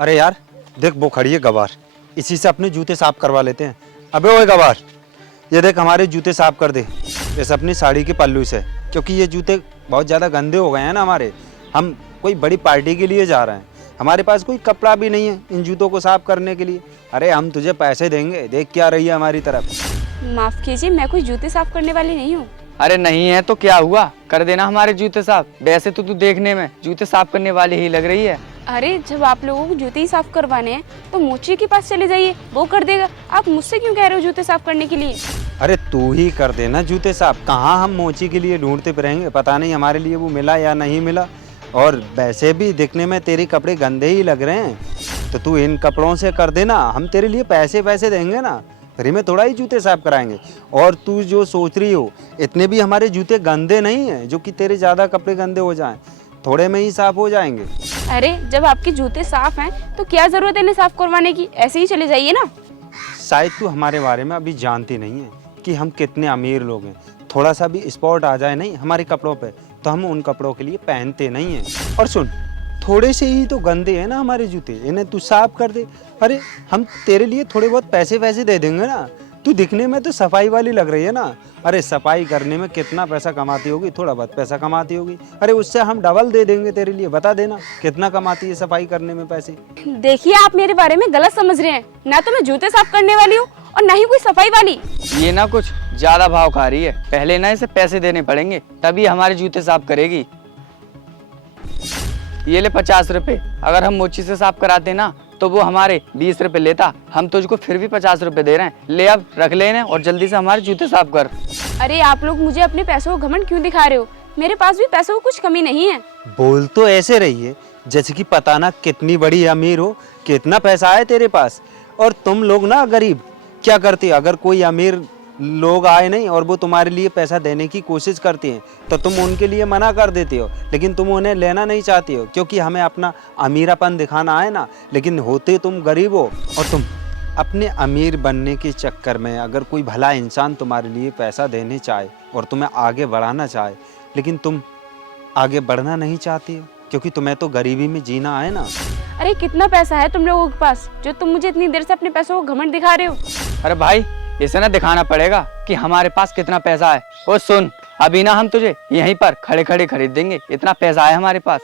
अरे यार देख वो खड़ी है गवार, इसी से अपने जूते साफ करवा लेते हैं। अबे ओए गवार, ये देख हमारे जूते साफ कर दे इस अपनी साड़ी के पल्लू से, क्योंकि ये जूते बहुत ज़्यादा गंदे हो गए हैं ना हमारे। हम कोई बड़ी पार्टी के लिए जा रहे हैं, हमारे पास कोई कपड़ा भी नहीं है इन जूतों को साफ करने के लिए। अरे हम तुझे पैसे देंगे, देख क्या रही है हमारी तरफ। माफ कीजिए, मैं कोई जूते साफ करने वाली नहीं हूँ। अरे नहीं है तो क्या हुआ, कर देना हमारे जूते साफ। वैसे तो तू देखने में जूते साफ करने वाली ही लग रही है। अरे जब आप लोगों को जूते ही साफ करवाने हैं तो मोची के पास चले जाइए, वो कर देगा। आप मुझसे क्यों कह रहे हो जूते साफ करने के लिए? अरे तू ही कर देना जूते साफ, कहाँ हम मोची के लिए ढूंढते फिरेंगे, पता नहीं हमारे लिए वो मिला या नहीं मिला। और वैसे भी दिखने में तेरे कपड़े गंदे ही लग रहे हैं, तो तू इन कपड़ों से कर देना, हम तेरे लिए पैसे देंगे ना, फ्री में थोड़ा ही जूते साफ कराएंगे। और तू जो सोच रही हो, इतने भी हमारे जूते गंदे नहीं हैं जो कि तेरे ज़्यादा कपड़े गंदे हो जाएं, थोड़े में ही साफ हो जाएंगे। अरे जब आपके जूते साफ हैं तो क्या जरूरत है इन्हें साफ करवाने की, ऐसे ही चले जाइए ना। शायद तू हमारे बारे में अभी जानती नहीं है कि हम कितने अमीर लोग हैं। थोड़ा सा भी स्पॉट आ जाए नहीं हमारे कपड़ों पे तो हम उन कपड़ों के लिए पहनते नहीं हैं। और सुन, थोड़े से ही तो गंदे हैं ना हमारे जूते, इन्हें तू साफ कर दे। अरे हम तेरे लिए थोड़े बहुत पैसे दे देंगे ना, तू दिखने में तो सफाई वाली लग रही है ना। अरे सफाई करने में कितना पैसा कमाती होगी, थोड़ा बहुत पैसा कमाती होगी, अरे उससे हम डबल दे देंगे तेरे लिए। बता देना कितना कमाती है सफाई करने में पैसे। देखिए आप मेरे बारे में गलत समझ रहे हैं, ना तो मैं जूते साफ करने वाली हूँ और ना ही कोई सफाई वाली। ये ना कुछ ज्यादा भाव खा रही है, पहले ना इसे पैसे देने पड़ेंगे तभी हमारे जूते साफ करेगी। ये ले 50 रुपए, अगर हम मोची से साफ कराते ना तो वो हमारे 20 रुपए लेता, हम तुझको फिर भी 50 रुपए दे रहे हैं। ले अब रख लेने और जल्दी से हमारे जूते साफ कर। अरे आप लोग मुझे अपने पैसों को घमंड क्यों दिखा रहे हो? मेरे पास भी पैसों की कुछ कमी नहीं है। बोल तो ऐसे रही है जैसे कि पता ना कितनी बड़ी अमीर हो, कितना पैसा है तेरे पास, और तुम लोग ना गरीब। क्या करती, अगर कोई अमीर लोग आए नहीं और वो तुम्हारे लिए पैसा देने की कोशिश करती हैं तो तुम उनके लिए मना कर देती हो, लेकिन तुम उन्हें लेना नहीं चाहती हो क्योंकि हमें अपना अमीरापन दिखाना है ना। लेकिन होते तुम गरीब हो, और तुम अपने अमीर बनने के चक्कर में अगर कोई भला इंसान तुम्हारे लिए पैसा देने चाहे और तुम्हें आगे बढ़ाना चाहे, लेकिन तुम आगे बढ़ना नहीं चाहती हो क्योंकि तुम्हें तो गरीबी में जीना है ना। अरे कितना पैसा है तुम लोगों के पास जो तुम मुझे इतनी देर से अपने पैसों को घमंड दिखा रहे हो? अरे भाई इसे ना दिखाना पड़ेगा कि हमारे पास कितना पैसा है। ओ सुन, अभी ना हम तुझे यहीं पर खड़े खड़े खरीद देंगे, इतना पैसा है हमारे पास।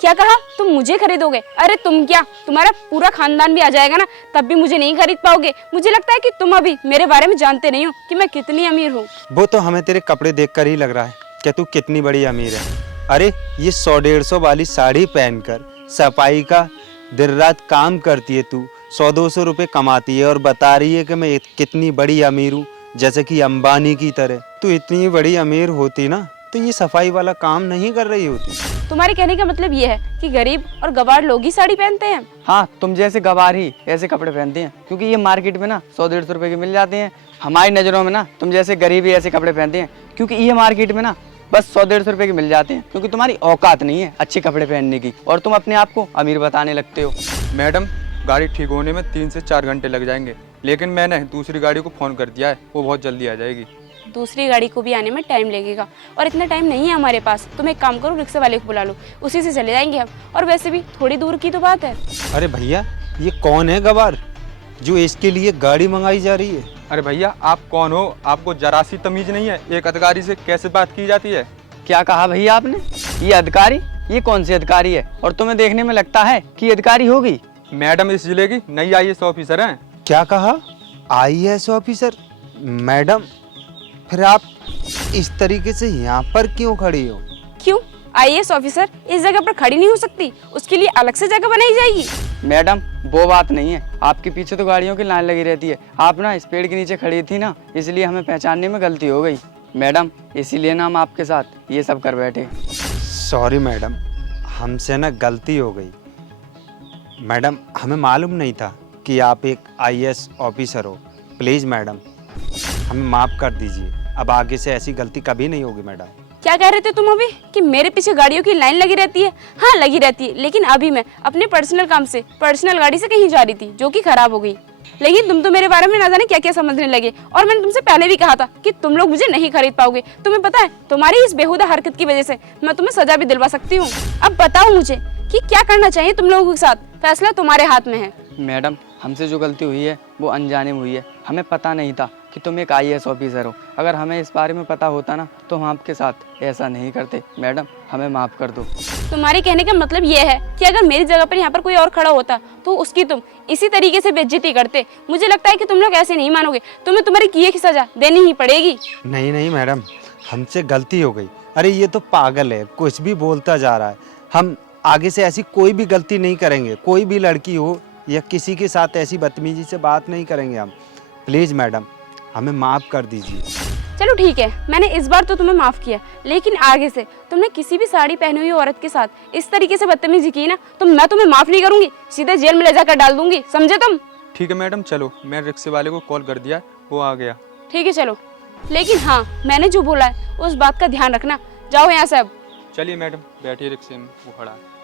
क्या कहा? तुम मुझे खरीदोगे? अरे तुम क्या, तुम्हारा पूरा खानदान भी आ जाएगा ना तब भी मुझे नहीं खरीद पाओगे। मुझे लगता है कि तुम अभी मेरे बारे में जानते नहीं हो कि मैं कितनी अमीर हूँ। वो तो हमें तेरे कपड़े देखकर ही लग रहा है कि तू कितनी बड़ी अमीर है। अरे ये 100-150 वाली साड़ी पहनकर सफाई का दिन रात काम करती है तू, 100-200 रुपए कमाती है और बता रही है कि मैं कितनी बड़ी अमीर हूँ, जैसे कि अंबानी की तरह। तू इतनी बड़ी अमीर होती ना तो ये सफाई वाला काम नहीं कर रही होती। तुम्हारे कहने का मतलब ये है कि गरीब और गवार लोग ही साड़ी पहनते हैं? हाँ, तुम जैसे गवार ही ऐसे कपड़े पहनते हैं क्योंकि ये मार्केट में ना 100-150 रुपए के मिल जाते हैं। हमारी नज़रों में ना तुम जैसे गरीब ही ऐसे कपड़े पहनते हैं क्योंकि ये मार्केट में ना बस 100-150 रुपए के मिल जाते हैं, क्योंकि तुम्हारी औकात नहीं है अच्छे कपड़े पहनने की और तुम अपने आप को अमीर बताने लगते हो। मैडम, गाड़ी ठीक होने में 3 से 4 घंटे लग जाएंगे, लेकिन मैंने दूसरी गाड़ी को फ़ोन कर दिया है, वो बहुत जल्दी आ जाएगी। दूसरी गाड़ी को भी आने में टाइम लगेगा और इतना टाइम नहीं है हमारे पास। तुम एक काम करो, रिक्शा वाले को बुला लो, उसी से चले जाएंगे हम। और वैसे भी थोड़ी दूर की तो बात है। अरे भैया ये कौन है गवार जो इसके लिए गाड़ी मंगाई जा रही है? अरे भैया आप कौन हो, आपको जरा सी तमीज़ नहीं है, एक अधिकारी से कैसे बात की जाती है? क्या कहा भैया आपने? ये अधिकारी? ये कौन सी अधिकारी है और तुम्हें देखने में लगता है कि अधिकारी होगी? मैडम इस जिले की नई IAS ऑफिसर हैं। क्या कहा? IAS officer? मैडम फिर आप इस तरीके से यहाँ पर क्यों खड़ी हो? क्यों? IAS ऑफिसर इस जगह पर खड़ी नहीं हो सकती? उसके लिए अलग से जगह बनाई जाएगी? मैडम वो बात नहीं है, आपके पीछे तो गाड़ियों की लाइन लगी रहती है, आप ना इस पेड़ के नीचे खड़ी थी ना, इसलिए हमें पहचानने में गलती हो गई मैडम, इसीलिए ना हम आपके साथ ये सब कर बैठे। सॉरी मैडम, हमसे ना गलती हो गई। मैडम हमें मालूम नहीं था कि आप एक IAS ऑफिसर हो। प्लीज़ मैडम हमें माफ़ कर दीजिए, अब आगे से ऐसी गलती कभी नहीं होगी। मैडम क्या कह रहे थे तुम अभी कि मेरे पीछे गाड़ियों की लाइन लगी रहती है? हाँ लगी रहती है, लेकिन अभी मैं अपने पर्सनल काम से पर्सनल गाड़ी से कहीं जा रही थी जो कि खराब हो गई। लेकिन तुम तो मेरे बारे में ना जाने क्या क्या समझने लगे, और मैंने तुमसे पहले भी कहा था कि तुम लोग मुझे नहीं खरीद पाओगे। तुम्हें पता है तुम्हारी इस बेहुदा हरकत की वजह से मैं तुम्हें सजा भी दिलवा सकती हूँ। अब बताओ मुझे कि क्या करना चाहिए तुम लोगों के साथ, फैसला तुम्हारे हाथ में है। मैडम, हमसे जो गलती हुई है वो अनजाने में हुई है। हमें पता नहीं था कि तुम एक IAS ऑफिसर हो। अगर हमें इस बारे में पता होता ना तो हम आपके साथ ऐसा नहीं करते। मैडम, हमें माफ़ कर दो। तुम्हारे कहने का मतलब ये है कि अगर मेरी जगह पर यहाँ पर कोई और खड़ा होता तो उसकी तुम इसी तरीके से बेइज्जती करते। मुझे लगता है कि तुम लोग ऐसे नहीं मानोगे, तुम्हें तुम्हारी किए की सजा देनी ही पड़ेगी। नहीं नहीं मैडम, हमसे गलती हो गई। अरे ये तो पागल है, कुछ भी बोलता जा रहा है। हम आगे से ऐसी कोई भी गलती नहीं करेंगे। कोई भी लड़की हो या किसी के साथ ऐसी बदतमीजी से बात नहीं करेंगे हम। प्लीज़ मैडम, हमें माफ़ कर दीजिए। चलो ठीक है, मैंने इस बार तो तुम्हें माफ किया, लेकिन आगे से तुमने किसी भी साड़ी पहनी हुई औरत के साथ इस तरीके से बदतमीजी की ना तो मैं तुम्हें माफ नहीं करूंगी, सीधे जेल में ले जाकर डाल दूंगी, समझे तुम? ठीक है मैडम, चलो। मैं रिक्शे वाले को कॉल कर दिया, वो आ गया। ठीक है चलो, लेकिन हाँ, मैंने जो बोला है उस बात का ध्यान रखना। जाओ यहाँ से अब। चलिए मैडम, बैठिए रिक्शे में, वो खड़ा है।